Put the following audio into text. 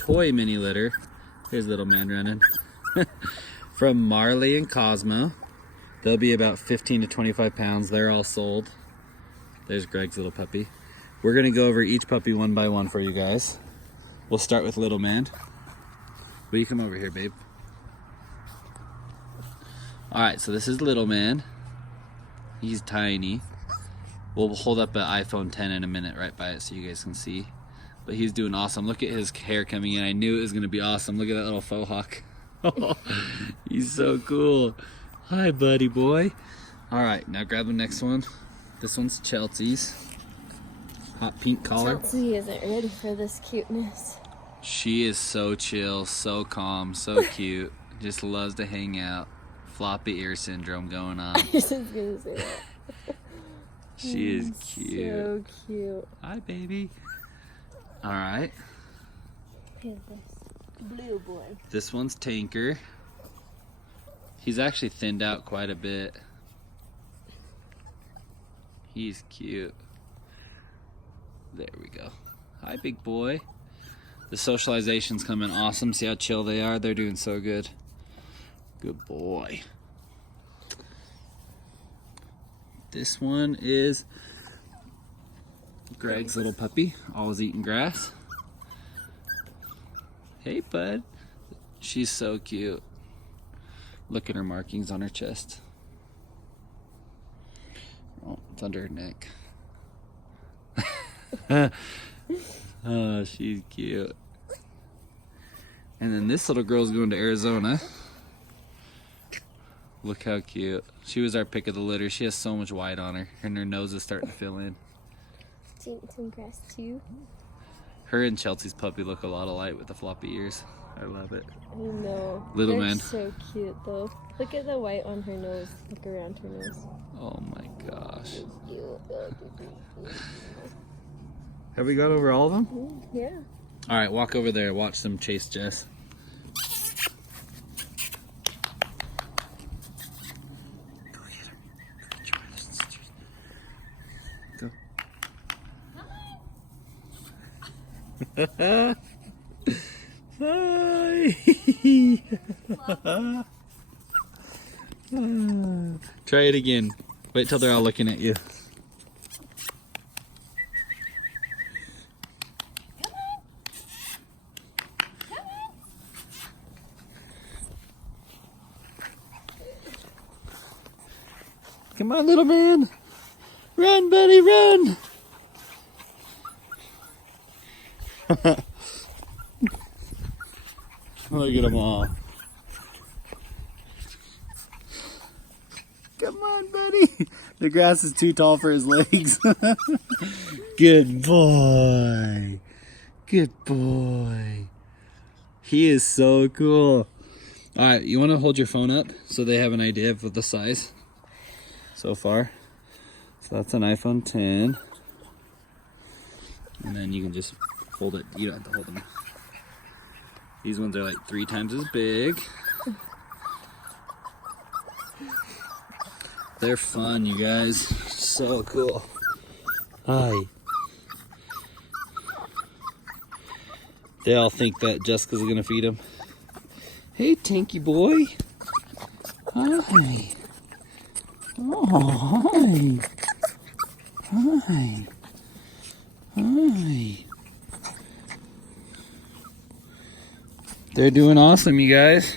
toy mini litter. Here's little man running. From Marley and Cosmo. They'll be about 15 to 25 pounds. They're all sold. There's Greg's little puppy. We're gonna go over each puppy one by one for you guys. We'll start with little man. Will you come over here, babe? All right, so this is little man. He's tiny. We'll hold up an iPhone 10 in a minute right by it so you guys can see. But he's doing awesome. Look at his hair coming in. I knew it was gonna be awesome. Look at that little faux hawk. Oh, he's so cool. Hi, buddy boy. All right, now grab the next one. This one's Chelsea's. Hot pink collar. Chelsea isn't ready for this cuteness. She is so chill, so calm, so cute. Just loves to hang out. Floppy ear syndrome going on. I was just gonna say that. She is cute. So cute. Hi, baby. All right. Look at this blue boy. This one's Tanker. He's actually thinned out quite a bit. He's cute. There we go. Hi, big boy. The socialization's coming awesome. See how chill they are? They're doing so good. Good boy. This one is Greg's little puppy, always eating grass. Hey, bud. She's so cute. Look at her markings on her chest. Oh, it's under her neck. Oh, she's cute. And then this little girl's going to Arizona. Look how cute. She was our pick of the litter. She has so much white on her, and her nose is starting to fill in. Some grass too. Her and Chelsea's puppy look a lot alike with the floppy ears. I love it. I know. Little They're man. So cute though. Look at the white on her nose. Look around her nose. Oh my gosh. Cute. Have we got over all of them? Yeah. All right, walk over there. Watch them chase Jess. Go get her. Go get your brothers and sisters. Go. Hi. Try it again. Wait till they're all looking at you. Come on, little man. Run, buddy, run. Look at them all. Come on, buddy. The grass is too tall for his legs. Good boy. Good boy. He is so cool. All right, you want to hold your phone up so they have an idea of the size so far. So that's an iPhone 10. And then you can just hold it. You don't have to hold them. These ones are like 3 times as big. They're fun, you guys. So cool. Hi. They all think that Jessica's gonna feed them. Hey, Tinky boy. Hi. Oh, hi. Hi. Hi. They're doing awesome, you guys.